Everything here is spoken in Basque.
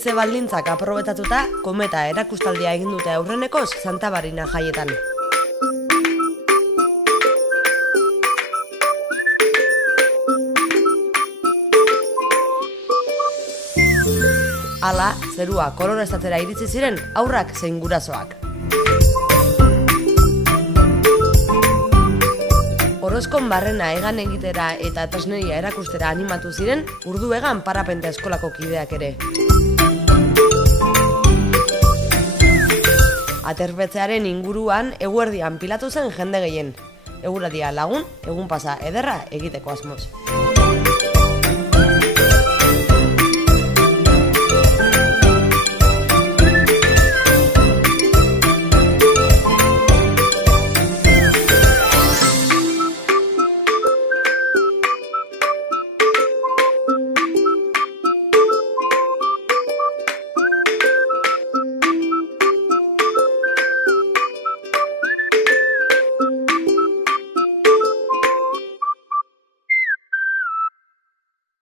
haize baldintzak aprobetatuta, kometa erakustaldia egin dute aurrenekoz Santa Barina jaietan. Hala, zerua koloreztatzera iritsi ziren haurrak zein gurasoak. Orozkon barrena egan egitera eta tresneria erakustera animatu ziren Urduegan parapenta eskolako kideak ere. Aterbetzearen inguruan eguerdian pilatu zen jende gehien. Eguradia lagun, egun pasa ederra egiteko asmoz.